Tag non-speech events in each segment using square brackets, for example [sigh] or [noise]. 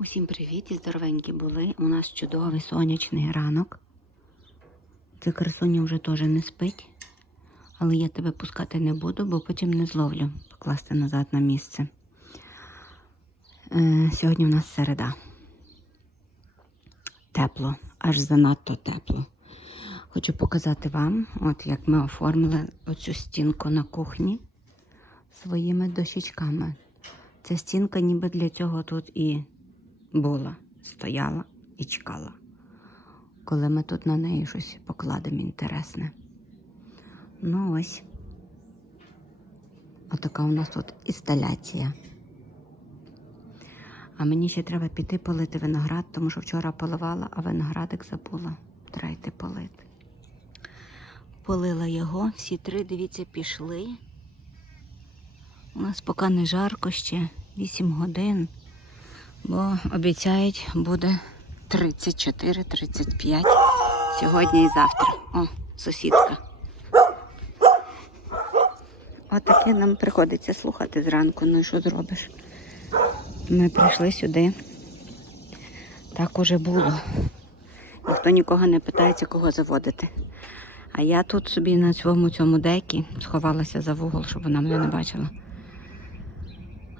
Усім привіт і здоровенькі були. У нас чудовий сонячний ранок. Це красуня вже теж не спить, але я тебе пускати не буду, бо потім не зловлю покласти назад на місце. Е, сьогодні у нас середа. Тепло, аж занадто тепло. Хочу показати вам, от як ми оформили оцю стінку на кухні своїми дощечками. Ця стінка ніби для цього тут і була, стояла і чекала, коли ми тут на неї щось покладемо інтересне. Ну ось. Отака у нас тут інсталяція. А мені ще треба піти полити виноград, тому що вчора поливала, а виноградик забула. Треба йти полити. Полила його, всі три, дивіться, пішли. У нас поки не жарко ще 8 годин, бо обіцяють буде 34-35 сьогодні і завтра. О, сусідка. Отаке нам приходиться слухати зранку. Ну і що зробиш? Ми прийшли сюди. Так уже було. Ніхто нікого не питається, кого заводити. А я тут собі на цьому цьому декі сховалася за вугол, щоб вона мене не бачила.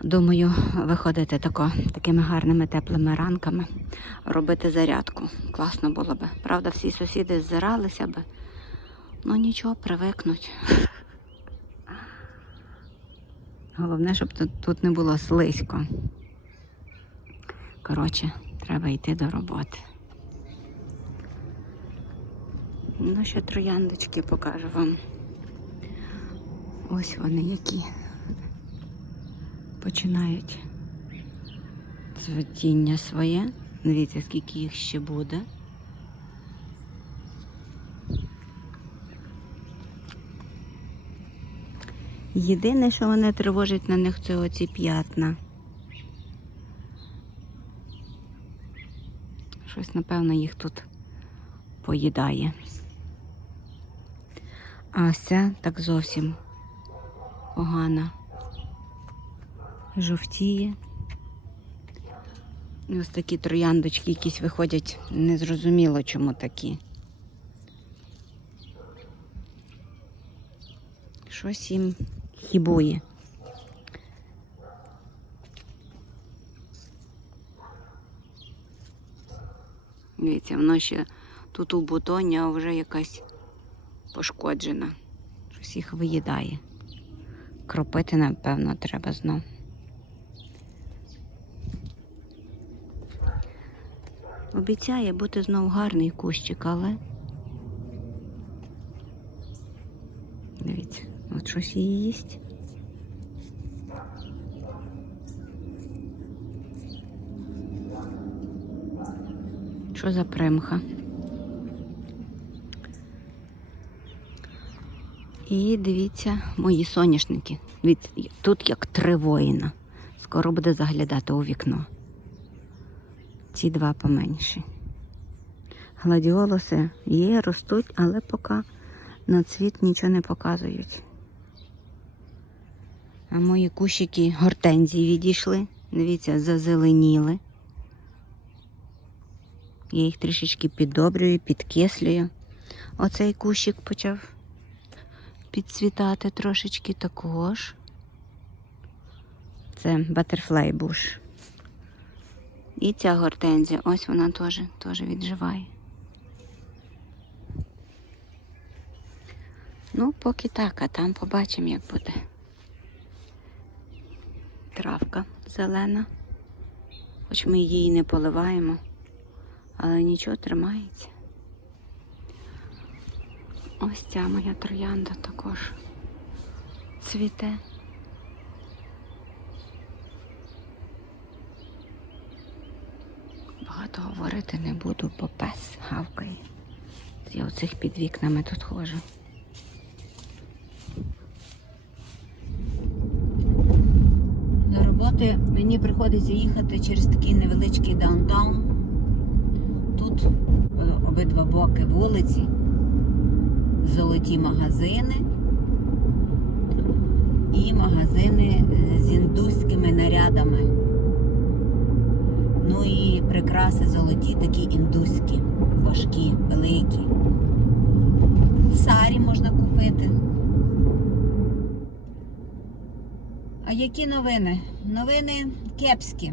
Думаю, виходити тако, такими гарними теплими ранками, робити зарядку. Класно було би. Правда, всі сусіди ззиралися би. Ну нічого, привикнуть. Головне, щоб тут, тут не було слизько. Коротше, треба йти до роботи. Ну, ще трояндочки покажу вам. Ось вони які починають цвітіння своє. Дивіться, скільки їх ще буде. Єдине, що мене тривожить на них, це оці п'ятна. Щось, напевно, їх тут поїдає. А ця так зовсім погана. Жовтіє. І ось такі трояндочки якісь виходять незрозуміло чому такі. Щось їм хібує. Дивіться, воно ще тут у бутоні, вже якась пошкоджена. Щось їх виїдає. Кропити, напевно, треба знов. Обіцяє бути знов гарний кущик, але. Дивіться, от щось її їсть. Що за примха? І дивіться мої соняшники. Дивіться, тут як три воїна. Скоро буде заглядати у вікно. Ці два поменші. Гладіолуси є, ростуть, але поки на цвіт нічого не показують. А мої кущики гортензії відійшли. Дивіться, зазеленіли. Я їх трішечки піддобрюю, підкислюю. Оцей кущик почав підцвітати трошечки також. Це Butterfly Bush. І ця гортензія, ось вона теж, теж відживає. Ну, поки так, а там побачимо, як буде. Травка зелена. Хоч ми її не поливаємо, але нічого тримається. Ось ця моя троянда також цвіте. Багато говорити не буду, бо пес гавкає. Я оцих під вікнами тут ходжу. До роботи мені приходиться їхати через такий невеличкий даунтаун. Тут е, обидва боки вулиці, золоті магазини і магазини з індуськими нарядами. Прикраси золоті, такі індуські, важкі, великі. Сарі можна купити. А які новини? Новини кепські.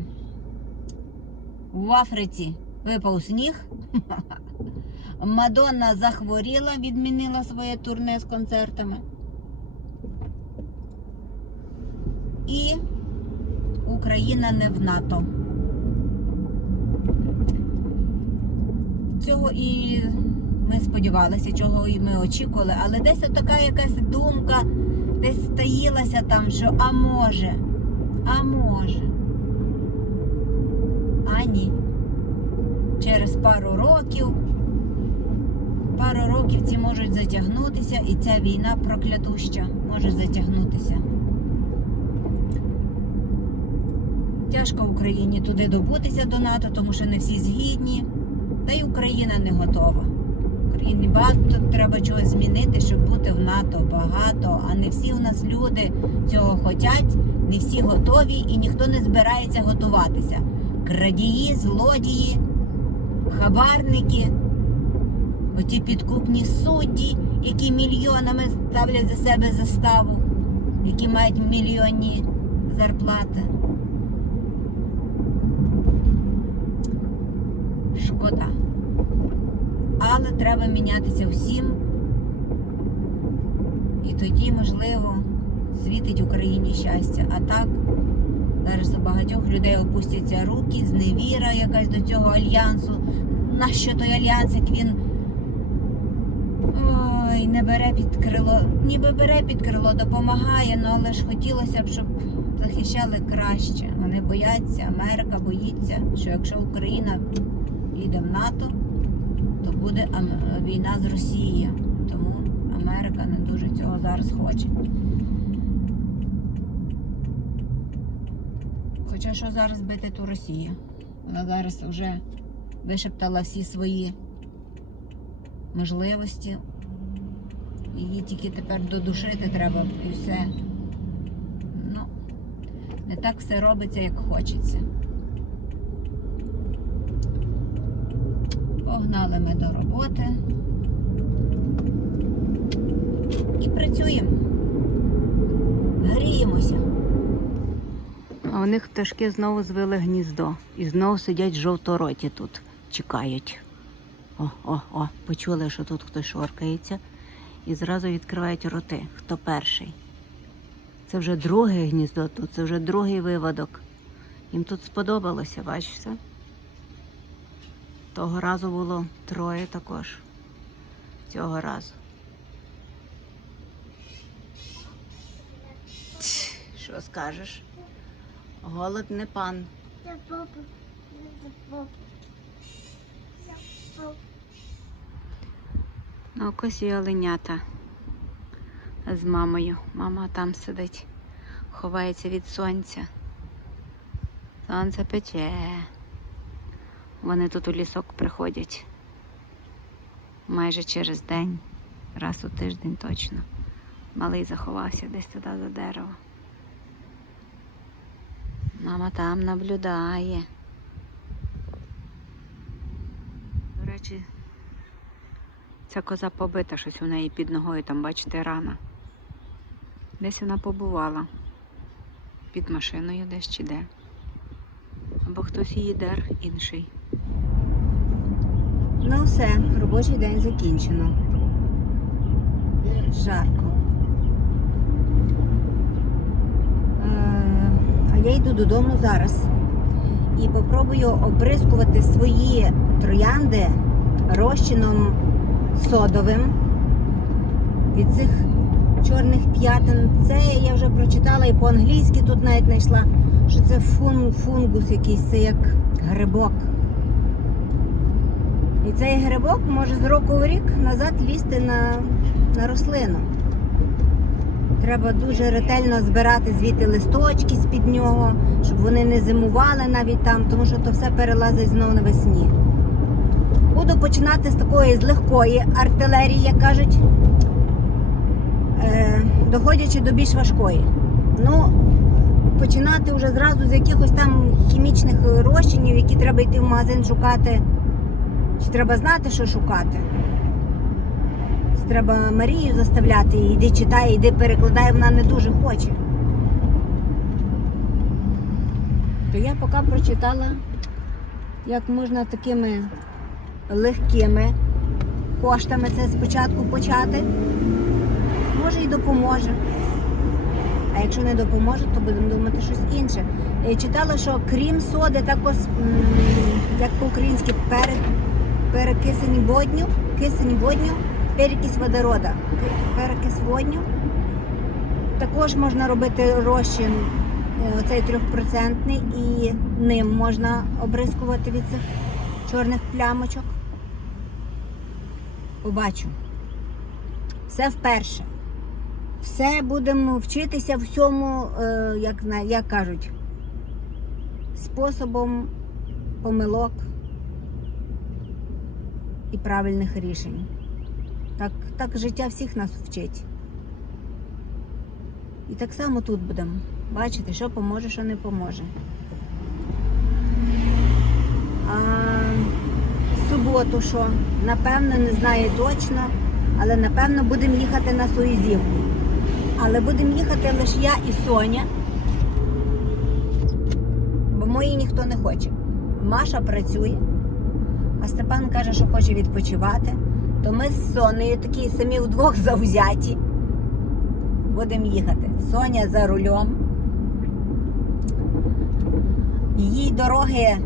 В Африці випав сніг. [laughs] Мадонна захворіла, відмінила своє турне з концертами. І Україна не в НАТО. Цього і ми сподівалися, чого і ми очікували, але десь така якась думка десь таїлася там, що а може, а може. А ні. Через пару років, пару років ці можуть затягнутися, і ця війна проклятуща може затягнутися. Тяжко Україні туди добутися до НАТО, тому що не всі згідні. Та й Україна не готова. Україні багато треба чогось змінити, щоб бути в НАТО багато. А не всі у нас люди цього хочуть, не всі готові і ніхто не збирається готуватися. Крадії, злодії, хабарники, оті підкупні судді, які мільйонами ставлять за себе заставу, які мають мільйонні зарплати. Шкода. Але треба мінятися всім. І тоді, можливо, світить Україні щастя. А так, зараз у багатьох людей опустяться руки, зневіра якась до цього альянсу. Нащо той альянс, як він ой, не бере під крило, ніби бере під крило, допомагає, ну але ж хотілося б, щоб захищали краще. Вони бояться, Америка боїться, що якщо Україна піде в НАТО, то буде війна з Росією. Тому Америка не дуже цього зараз хоче. Хоча що зараз бити ту Росію? Вона зараз вже вишептала всі свої можливості. Її тільки тепер додушити треба і все. Ну, не так все робиться, як хочеться. Погнали ми до роботи. І працюємо. Гріємося. А у них пташки знову звели гніздо. І знову сидять жовтороті тут, чекають. О, о, о, почули, що тут хтось шоркається. І зразу відкривають роти. Хто перший? Це вже друге гніздо тут, це вже другий виводок. Їм тут сподобалося, бачите? Того разу було троє також. Цього разу. Що скажеш? Голод не пан. На окосі оленята з мамою. Мама там сидить, ховається від сонця. Сонце пече. Вони тут у лісок приходять майже через день, раз у тиждень точно. Малий заховався десь туди за дерево. Мама там наблюдає. До речі, Ця коза побита, щось у неї під ногою, там, бачите, рана. Десь вона побувала. Під машиною десь чи де. Або хтось її дер інший. Ну все, робочий день закінчено. Жарко. Е, А я йду додому зараз і попробую оприскувати свої троянди розчином содовим від цих чорних п'ятин. Це я вже прочитала і по-англійськи тут навіть знайшла, що це фун, фунгус якийсь, це як грибок. І цей грибок може з року в рік назад лізти на, на рослину. Треба дуже ретельно збирати звідти листочки з-під нього, щоб вони не зимували навіть там, тому що то все перелазить знову навесні. Буду починати з такої з легкої артилерії, як кажуть, е, доходячи до більш важкої. Ну, починати вже зразу з якихось там хімічних розчинів, які треба йти в магазин шукати. Чи треба знати, що шукати? Треба Марію заставляти, іди читай, іди перекладай, вона не дуже хоче. То я поки прочитала, як можна такими легкими коштами це спочатку почати. Може і допоможе. А якщо не допоможе, то будемо думати щось інше. Е, Читала, що крім соди, також, як по-українськи, пере, перекисень водню, кисень водню, перекись водорода, перекис водню. Також можна робити розчин е, оцей трьохпроцентний і ним можна обрискувати від цих чорних плямочок. Побачу. Все вперше. Все будемо вчитися всьому, е, як, як кажуть, способом помилок і правильних рішень. Так, так життя всіх нас вчить. І так само тут будемо бачити, що поможе, що не поможе. А суботу що? Напевно, не знаю точно, але напевно будемо їхати на Суїзівку. Але будемо їхати лише я і Соня. Бо мої ніхто не хоче. Маша працює, Степан каже, що хоче відпочивати. То ми з Сонею такі самі вдвох завзяті. Будемо їхати. Соня за рулем. Її дороги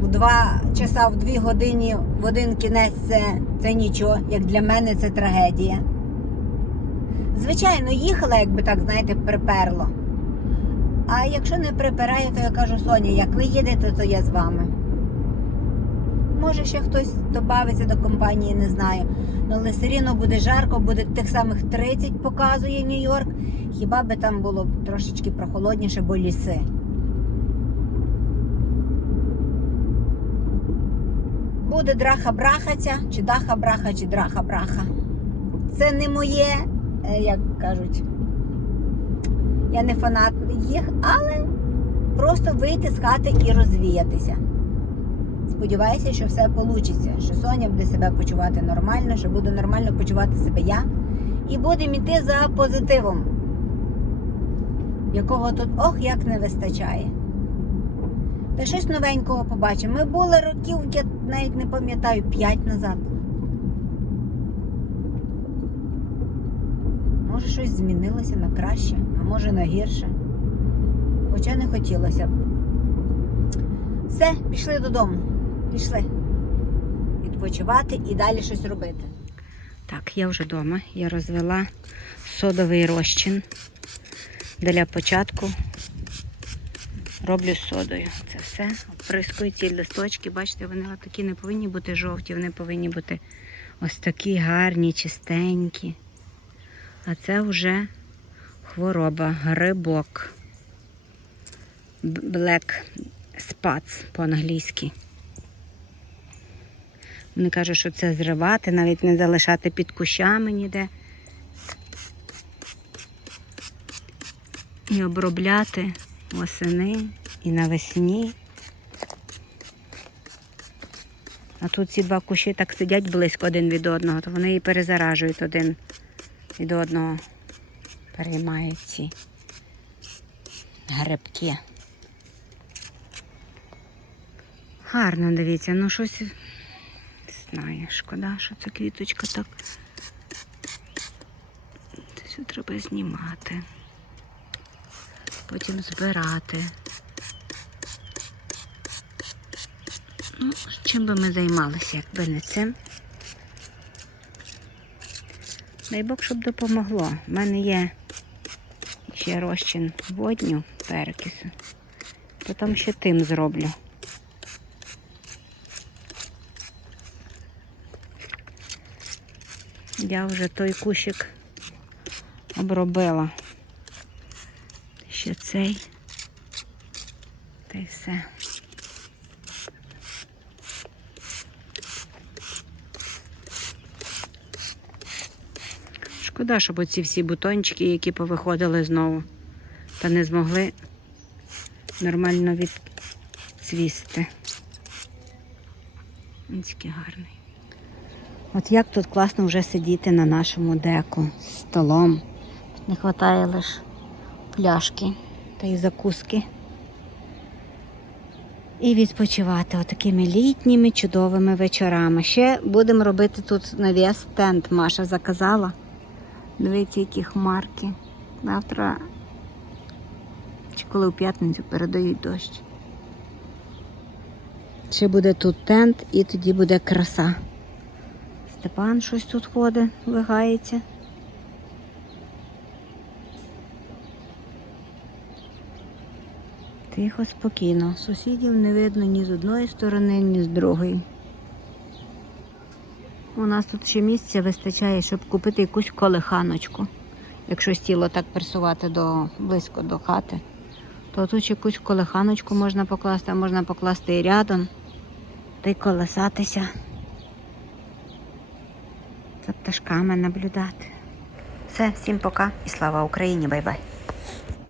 в два часа, в дві години, в один кінець це, це нічого. Як для мене це трагедія. Звичайно, їхала, якби так, знаєте, приперло. А якщо не припирає, то я кажу, Соня, як ви їдете, то я з вами. Може, ще хтось додається до компанії, не знаю. Ну, але все рівно буде жарко, буде тих самих 30, показує Нью-Йорк. Хіба би там було трошечки прохолодніше, бо ліси. Буде драха-браха ця, чи даха-браха, чи драха-браха. Це не моє, е, як кажуть, я не фанат їх, але просто вийти з хати і розвіятися. Сподіваюся, що все вийде, що Соня буде себе почувати нормально, що буду нормально почувати себе я. І будемо йти за позитивом, якого тут ох як не вистачає. Та щось новенького побачимо. Ми були років, я навіть не пам'ятаю, 5 назад. Може щось змінилося на краще, а може на гірше. Хоча не хотілося б. Все, пішли додому. Пішли. Відпочивати і далі щось робити. Так, я вже вдома. Я розвела содовий розчин. Для початку роблю содою. Це все. Оприскую ці листочки. Бачите, вони такі не повинні бути жовті, вони повинні бути ось такі гарні, чистенькі. А це вже хвороба, грибок. Black spats по-англійськи. Вони кажуть, що це зривати, навіть не залишати під кущами ніде. І обробляти восени і навесні. А тут ці два кущі так сидять близько один від одного, то вони і перезаражують один від одного. Переймають ці грибки. Гарно дивіться, ну щось не знаю, шкода, що ця квіточка так. Все треба знімати. Потім збирати. Ну, чим би ми займалися, якби не цим. Дай Бог, щоб допомогло. У мене є ще розчин водню перекису, то там ще тим зроблю. Я вже той кущик обробила. Ще цей. Та й все. Шкода, щоб оці всі бутончики, які повиходили знову, та не змогли нормально відцвісти. Він такий гарний. От як тут класно вже сидіти на нашому деку з столом. Не вистачає лише пляшки та й закуски. І відпочивати отакими літніми чудовими вечорами. Ще будемо робити тут навіс стенд. Маша заказала. Дивіться, які хмарки. Завтра, чи коли у п'ятницю передають дощ. Ще буде тут тент і тоді буде краса. Степан щось тут ходить, вигається. Тихо, спокійно. Сусідів не видно ні з одної сторони, ні з другої. У нас тут ще місця вистачає, щоб купити якусь колиханочку. Якщо стіло так пресувати до, близько до хати, то тут якусь колиханочку можна покласти, а можна покласти і рядом та й колесатися. Пташками наблюдати. Все, всім пока і слава Україні, бай-бай.